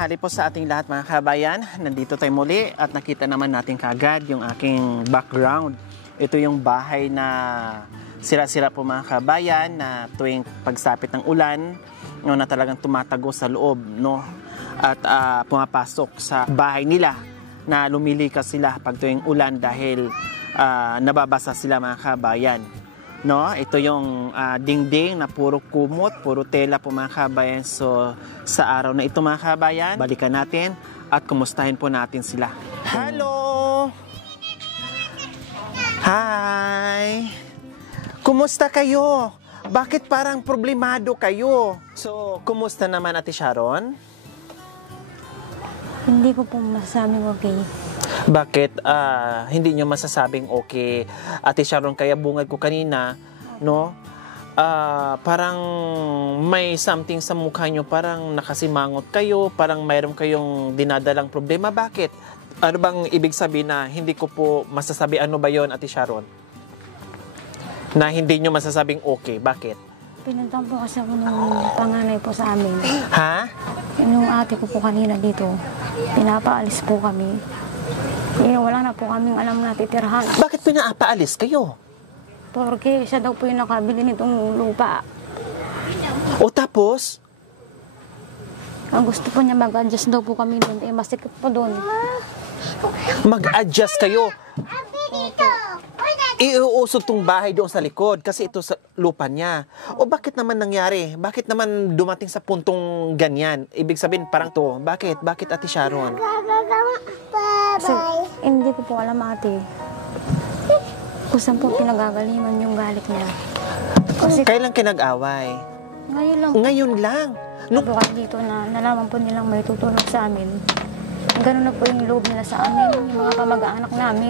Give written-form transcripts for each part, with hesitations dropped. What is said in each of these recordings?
tanghali po sa ating lahat mga kabayan. Nandito tayo muli at nakita naman natin kagad yung aking background. Ito yung bahay na sira-sira po mga kabayan na tuwing pagsapit ng ulan, no, na talagang tumatago sa loob, no? At pumapasok sa bahay nila na lumilikas sila pag tuwing ulan dahil nababasa sila mga kabayan. No, ito yung dingding na puro kumot, puro tela po mga kabayan. So, sa araw na ito mga kabayan, balikan natin at kumustahin po natin sila. Hello! Hi! Kumusta kayo? Bakit parang problemado kayo? So, kumusta naman Ate Sharon? Hindi ko po masasabing okay. Bakit hindi nyo masasabing okay, Ate Sharon? Kaya bungad ko kanina, no? Parang may something sa mukha nyo, parang nakasimangot kayo, parang mayroon kayong dinadalang problema. Bakit? Ano bang ibig sabihin na hindi ko po masasabi? Ano ba yon Ate Sharon? Na hindi nyo masasabing okay. Bakit? Pinuntan po kasi ako nung panganay po sa amin. Ha? Yung ate ko po kanina dito, pinapaalis po kami. Eh, wala na po kaming alam na titirhan. Bakit pinapaalis kayo? Porque siya daw po yung nakabili nitong lupa. O tapos? Ang gusto po niya mag-adjust daw po kami doon. Eh, masikip po doon. Mag-adjust kayo? Iuusog tong bahay doon sa likod kasi ito sa lupa niya. O bakit naman nangyari? Bakit naman dumating sa puntong ganyan? Ibig sabihin parang to. Bakit? Bakit Ate Sharon? Kasi, hindi ko po alam ate. Kung saan po pinagagalingan yung galit niya. Kasi Kailan kinag-away? ngayon lang. Ngayon lang. Nung po kami dito na nalaman po nilang may tutulong sa amin. Ganun na po yung loob nila sa amin, yung mga kamag-anak namin.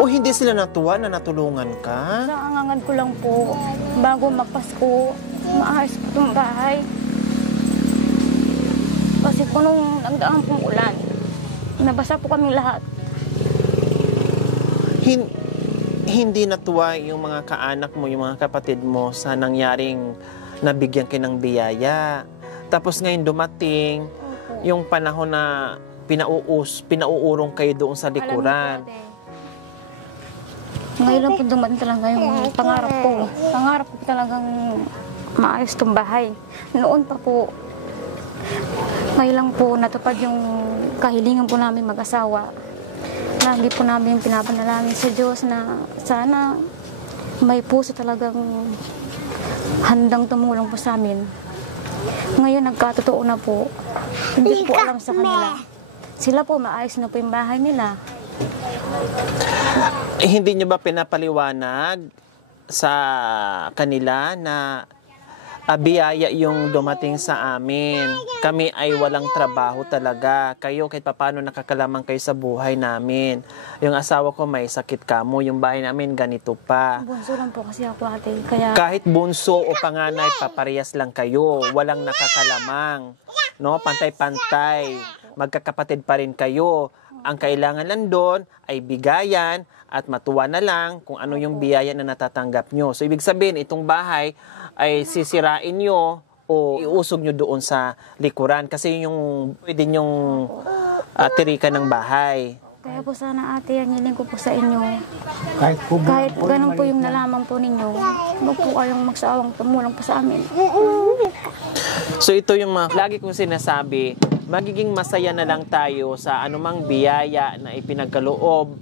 O hindi sila natuwa na natulungan ka? Naangangad ko lang po, bago magpasko, maayos po itong bahay. Kasi po nung nagdaang pong ulan, nabasa po kami lahat. Hindi natuwa yung mga kaanak mo, yung mga kapatid mo sa nangyaring nabigyan kayo ng biyaya. Tapos ngayon dumating yung panahon na pinauurong kayo doon sa likuran. Ngayon lang po dumating talaga yung pangarap ko. Pangarap ko talagang maayos itong bahay. Noon pa po, ngayon lang po natupad yung kahilingan po namin mag-asawa. Lagi po namin pinapanalangin sa Diyos na sana may puso talagang handang tumulong po sa amin. Ngayon nagkatotoo na po. Hindi po alam sa kanila. Sila po maayos na po yung bahay nila. Hindi nyo ba pinapaliwanag sa kanila na biyaya yung dumating sa amin? Kami ay walang trabaho talaga. Kayo kahit paano nakakalamang kayo sa buhay namin. Yung asawa ko may sakit kamo. Yung bahay namin ganito pa. Bunso lang po kasi ako ate. Kaya Kahit bunso o panganay, paparehas lang kayo. Walang nakakalamang. No? Pantay-pantay. Magkakapatid pa rin kayo. Ang kailangan lang doon ay bigayan at matuwa na lang kung ano yung biyaya na natatanggap nyo. So, ibig sabihin, itong bahay ay sisirain nyo o iusog nyo doon sa likuran kasi yung pwede nyong tirikan ng bahay. Kaya po sana ate, ang hiling ko po sa inyo. Kahit ganun po yung nalaman po ninyo, huwag po kayong magsawang tumulong po sa amin. So ito yung mga lagi kong sinasabi, magiging masaya na lang tayo sa anumang biyaya na ipinagkaloob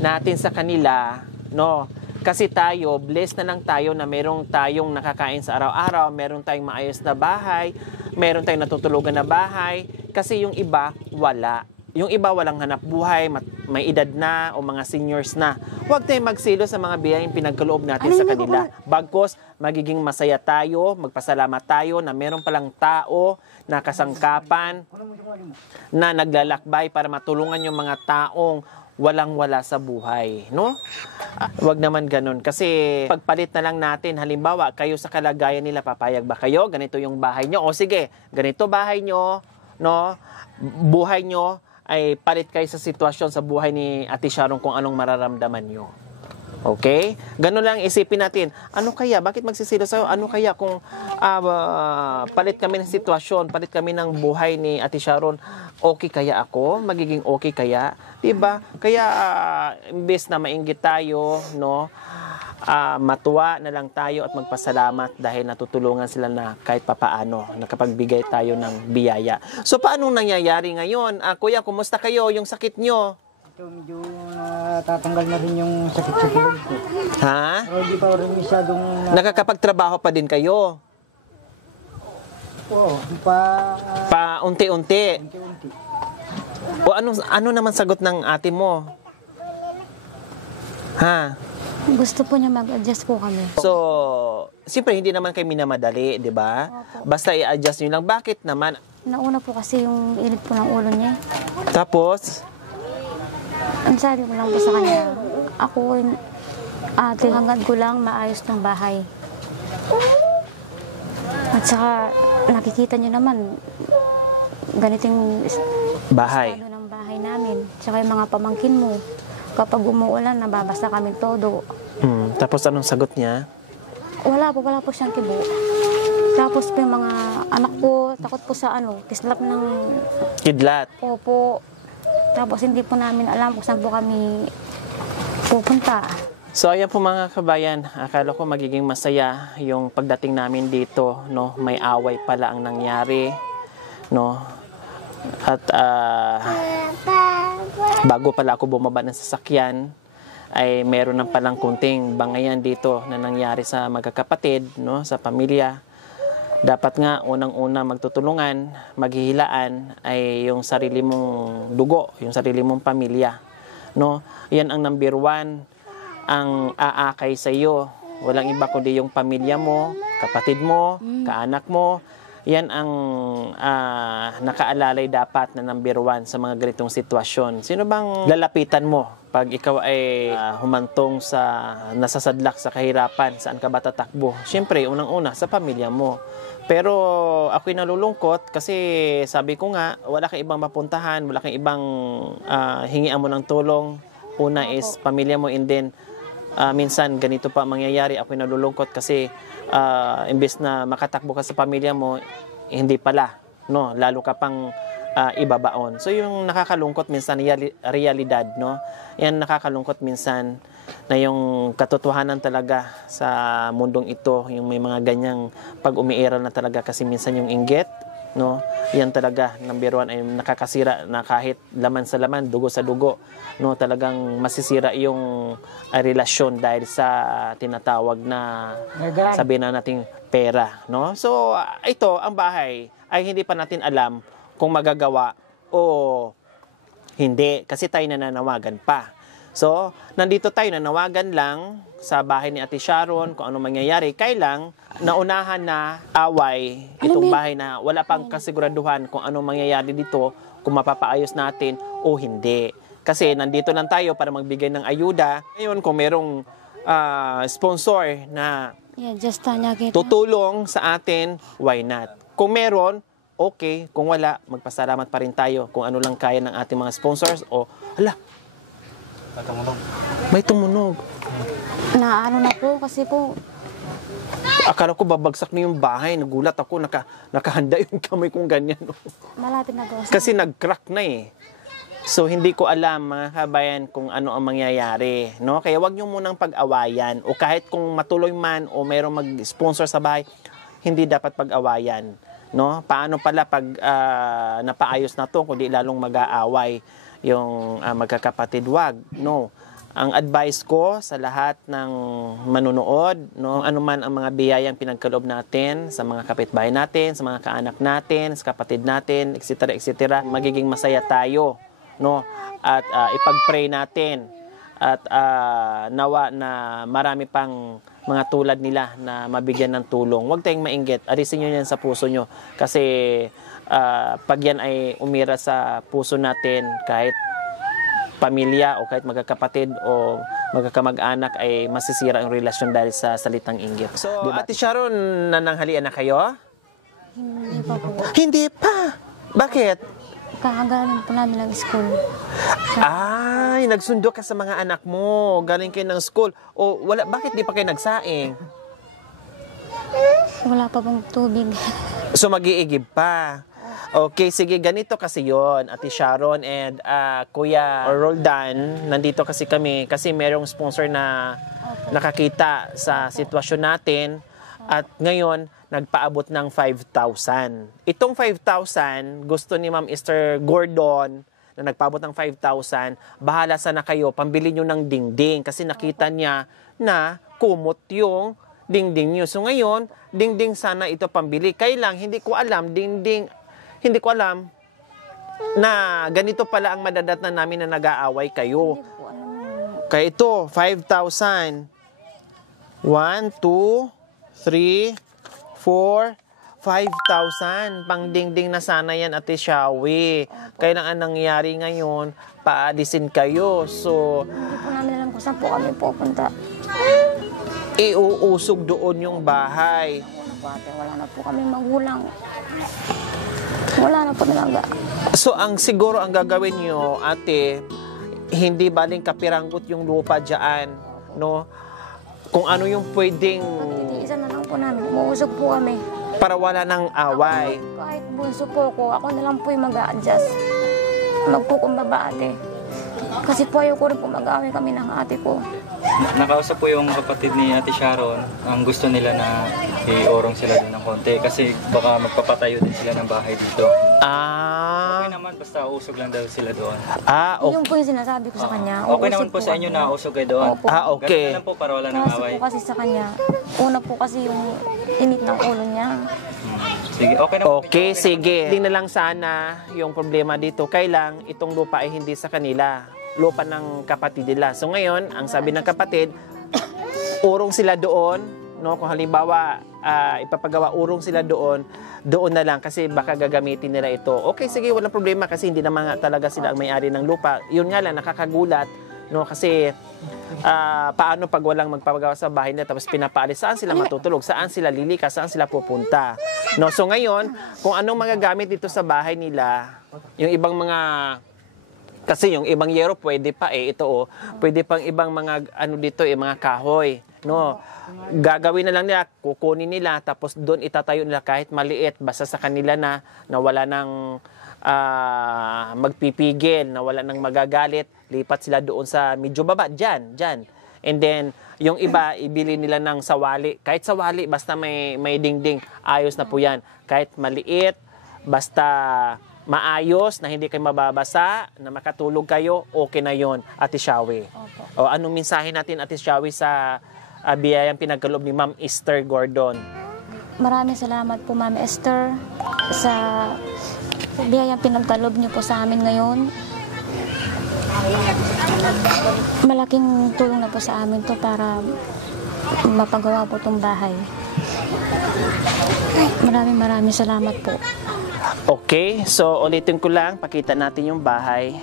natin sa kanila, no? Kasi tayo, blessed na lang tayo na merong tayong nakakain sa araw-araw, meron tayong maayos na bahay, meron tayong natutulugan na bahay, kasi yung iba, wala. Yung iba walang hanap buhay, may edad na o mga seniors na. Huwag tayong magsilo sa mga biyayang pinagkaloob natin sa kanila. Bagkos, magiging masaya tayo, magpasalamat tayo na meron palang tao na kasangkapan na naglalakbay para matulungan yung mga taong walang-wala sa buhay, no? Huwag naman ganun. Kasi pagpalit na lang natin, halimbawa, kayo sa kalagayan nila, papayag ba kayo? Ganito yung bahay nyo. O sige, ganito bahay nyo, no? Buhay nyo, ay palit kayo sa sitwasyon sa buhay ni Ate Sharon kung anong mararamdaman nyo. Okay? Ganun lang isipin natin. Ano kaya? Bakit magsisilo sa'yo? Ano kaya kung palit kami ng sitwasyon, palit kami ng buhay ni Ate Sharon, okay kaya ako? Magiging okay kaya? Diba? Kaya imbes na mainggit tayo, no? Matuwa na lang tayo at magpasalamat dahil natutulungan sila na kahit papaano, nakapagbigay tayo ng biyaya. So, paano nangyayari ngayon? Kuya, kumusta kayo? Yung sakit nyo? Medyo natatanggal na rin yung sakit sa tulog ko. Ha? Pero hindi pa rin masyadong... Nakakapagtrabaho pa din kayo? Oo, Unti-unti. unti-unti. O ano naman sagot ng ate mo? Ha? Gusto po niya mag-adjust po kami. So, siyempre hindi naman kayo minamadali, di ba? Basta i-adjust nyo lang. Bakit naman? Nauna po kasi yung init po ng ulo niya. Tapos, Ang sabi ko lang po sa kanya, ako, ate, hanggang ko lang maayos ng bahay. At saka, nakikita niyo naman, ganiting bahay. estado ng bahay namin. Tsaka yung mga pamangkin mo, kapag umuulan, nababasa kami todo. Tapos anong sagot niya? Wala po siyang kibo. Tapos po yung mga anak ko, takot po sa kislap ng Kidlat. opo. Tapos hindi po namin alam kung saan po kami pupunta. So ayan po mga kabayan, akala ko magiging masaya yung pagdating namin dito, no? May away pala ang nangyari, no? At bago pala ako bumaba ng sasakyan, ay meron ng palang kunting bangayan dito na nangyari sa magkakapatid, no? Sa pamilya. Dapat nga unang-una magtutulungan, maghihilaan ay yung sarili mong dugo, yung sarili mong pamilya, no? Yan ang number 1 ang aakay sa iyo. Walang iba kundi yung pamilya mo, kapatid mo, kaanak mo. Yan ang nakaalalay dapat na number 1 sa mga ganitong sitwasyon. Sino bang lalapitan mo pag ikaw ay humantong sa nasasadlak sa kahirapan? Saan ka ba tatakbo? Siyempre, unang-una sa pamilya mo. Pero ako'y nalulungkot kasi sabi ko nga, wala kang ibang mapuntahan, wala kang ibang hingian mo ng tulong. Una is pamilya mo, and then minsan ganito pa mangyayari. Ako'y nalulungkot kasi imbes na makatakbo ka sa pamilya mo, hindi pala, no? Lalo ka pang ibabaon. So yung nakakalungkot minsan, realidad, no? Yan nakakalungkot minsan na yung katotohanan talaga sa mundong ito, yung may mga ganyang pag umiiral na talaga kasi minsan yung inggit, no? Yan talaga, number 1 ay nakakasira na kahit laman sa laman, dugo sa dugo, no? Talagang masisira yung relasyon dahil sa tinatawag na sabihin na nating pera, no? So, ito, ang bahay ay hindi pa natin alam kung magagawa o hindi kasi tayo nananawagan pa. So, nandito tayo, nanawagan lang sa bahay ni Ate Sharon kung ano mangyayari. Kailang naunahan na away itong bahay na wala pang kasiguraduhan kung ano mangyayari dito, kung mapapaayos natin o hindi. Kasi nandito lang tayo para magbigay ng ayuda. Ngayon, kung merong sponsor na tutulong sa atin, why not? Kung meron, okay. Kung wala, magpasalamat pa rin tayo kung ano lang kaya ng ating mga sponsors o, hala, may tumunog. Na po kasi po. Akala ko babagsak na yung bahay. Nagulat ako. Nakahanda yung kamay kong ganyan. Malapit na po. Kasi nag-crack na eh. So, hindi ko alam mga kabayan kung ano ang mangyayari. No? Kaya wag nyo munang pag-awayan. O kahit kung matuloy man o mayroong mag-sponsor sa bahay, hindi dapat pag-awayan. No? Paano pala pag napaayos na to, kundi lalong mag-aaway yung magkakapatid? Wag. No. Ang advice ko sa lahat ng manunood, no, ano man ang mga biyayang pinagkaloob natin sa mga kapitbahay natin, sa mga kaanak natin, sa kapatid natin, etc., etc., magiging masaya tayo, no? At ipag-pray natin at nawa na marami pang mga tulad nila na mabigyan ng tulong. Huwag tayong mainggit. Alisin nyo yan sa puso nyo. Kasi pag yan ay umira sa puso natin, kahit pamilya o kahit magkakapatid o magkakamag-anak, ay masisira ang relasyon dahil sa salitang inggit. So, diba? Ate Sharon, nananghalian na kayo? Hindi pa po. Hindi pa. Bakit? kakagaling po namin ng school. Ay, nagsundo ka sa mga anak mo. Galing kayo ng school. O, wala, bakit di pa kayo nagsaing? Wala pa pong tubig. So, mag-iigib pa. Okay, sige, ganito kasi yon Ate Sharon and Kuya Roldan, nandito kasi kami kasi merong sponsor na nakakita sa sitwasyon natin at ngayon nagpaabot ng 5,000. Itong 5,000, gusto ni Ma'am Esther Gordon na nagpaabot ng 5,000, bahala sana kayo, pambili nyo ng dingding kasi nakita niya na kumot yung dingding nyo. So ngayon, dingding sana ito pambili. Kailang, hindi ko alam na ganito pala ang madadatnan namin na nag-aaway kayo. Kaya ito, 5,000. 1, 2, 3, 4, 5,000. Pang-dingding na sana yan, Ate Shawi. Kaya ang nangyari ngayon, paalisin kayo. So, Hindi po namin alam kung saan po kami pupunta. iuusog doon yung bahay. Wala na po kami magulang. Wala na po talaga. So, siguro ang gagawin nyo, ate, hindi baling kapiranggot yung lupa dyan, no? Kung ano yung pwedeng Pagtitiisan na lang po namin. Umuusog po kami. para wala ng away. Kahit bunso po ko, ako na lang po yung mag-a-adjust. Magpukumbaba ate. Kasi po ayoko rin po mag-away kami ng ate ko. Nakausap po yung kapatid ni Ate Sharon, ang gusto nila na i-orong sila doon ng konti kasi baka magpapatayo din sila ng bahay dito. Ah, Okay naman, basta usog lang daw sila doon. okay. Yung po yung sinasabi ko sa kanya. Okay naman uusog po sa inyo kami. na usog kayo doon. Opo. Okay. Ganun na lang po para wala ng Kasi away. po kasi sa kanya, una po kasi yung init ng ulo niya. Sige, okay na po. Okay, sige. Hindi na lang sana yung problema dito. Kailang itong lupa ay hindi sa kanila. Lupa ng kapatid nila. So ngayon, ang sabi ng kapatid, urong sila doon, no? Kung halimbawa ipapagawa urong sila doon na lang kasi baka gagamitin nila ito. Okay, sige, walang problema kasi hindi naman nga talaga sila ang may-ari ng lupa. Yun nga lang, nakakagulat, no? Kasi paano pag walang magpapagawa sa bahay nila tapos pinapaalis, saan sila matutulog? Saan sila lilikas? Saan sila pupunta? No? So ngayon, kung anong magagamit dito sa bahay nila, yung ibang mga kasi yung ibang yero pwede pa ito pwede pang ibang mga ano dito mga kahoy, no. Gagawin na lang nila, kukunin nila tapos doon itatayo nila kahit maliit basta sa kanila na wala nang magpipigil, na wala nang magagalit, lipat sila doon sa medyo baba diyan. And then yung iba ibili nila ng sawali, kahit sawali basta may dingding, ayos na po yan. Kahit maliit basta maayos, na hindi kayo mababasa, na makatulog kayo, okay na yon, Ate Shawi. O anong mensahe natin, Ate Shawi, sa biyayang pinagkaloob ni Ma'am Esther Gordon? Maraming salamat po Ma'am Esther sa biyayang pinagkaloob niyo po sa amin ngayon. Malaking tulong na po sa amin to para mapagawa po itong bahay. Maraming salamat po. Okay, so ulitin ko lang, pakita natin yung bahay.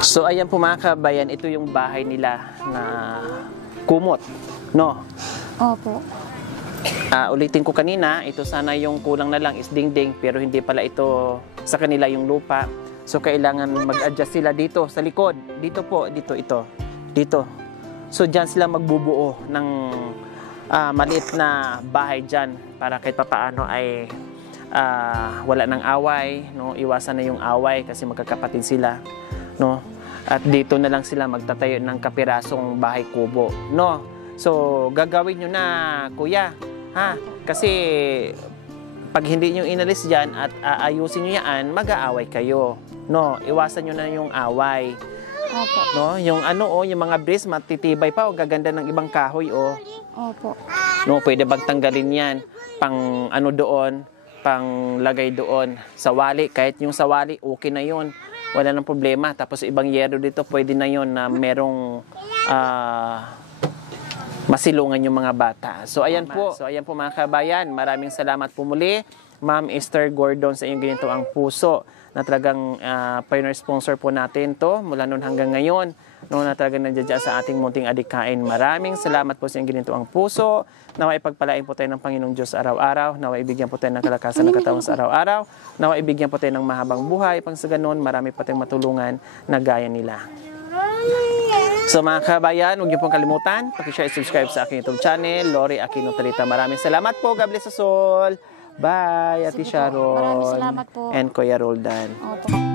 So ayan po mga kabayan, ito yung bahay nila na kumot, no? Opo. Ulitin ko kanina, ito sana yung kulang na lang is dingding, pero hindi pala ito sa kanila yung lupa. So kailangan mag-adjust sila dito sa likod. Dito po, dito. So dyan sila magbubuo ng maliit na bahay dyan para kahit papaano ay wala ng away, no? Iwasan na yung away kasi magkakapatid sila, no? At dito na lang sila magtatayo ng kapirasong bahay kubo, no? So gagawin nyo na, kuya, ha? Kasi pag hindi nyo inalis dyan at ayusin nyo yan, mag-aaway kayo, no? Iwasan nyo na yung away. Opo. No, yung yung mga brace matitibay pa, gaganda ng ibang kahoy, Opo. No, pwede bang tanggalin 'yan pang doon, pang lagay doon sa wali, kahit yung sa wali okay na 'yon. Wala nang problema. Tapos ibang yero dito pwede na 'yon na merong masilungan yung mga bata. So ayan po mga kabayan, maraming salamat po muli Ma'am Esther Gordon sa inyong ginito ang puso na talagang pioneer sponsor po natin to mula noon hanggang ngayon. no, na talagang nandiyan sa ating munting adikain. Maraming salamat po sa inyong ginintuang puso. Nawa ipagpalain po tayo ng Panginoong Diyos araw-araw. Nawa ibigyan po tayo ng kalakasan ng katawan sa araw-araw. Nawa ibigyan po tayo ng mahabang buhay. Pang sa ganun, marami pa tayong matulungan na gaya nila. So mga kabayan, huwag niyo pong kalimutan, paki-share at subscribe sa aking YouTube channel, Lori Aquino Talita. Maraming salamat po. God bless us all. Bye, Ate Sige po. Sharon. Maraming salamat po. And Kuya Roldan. Opo.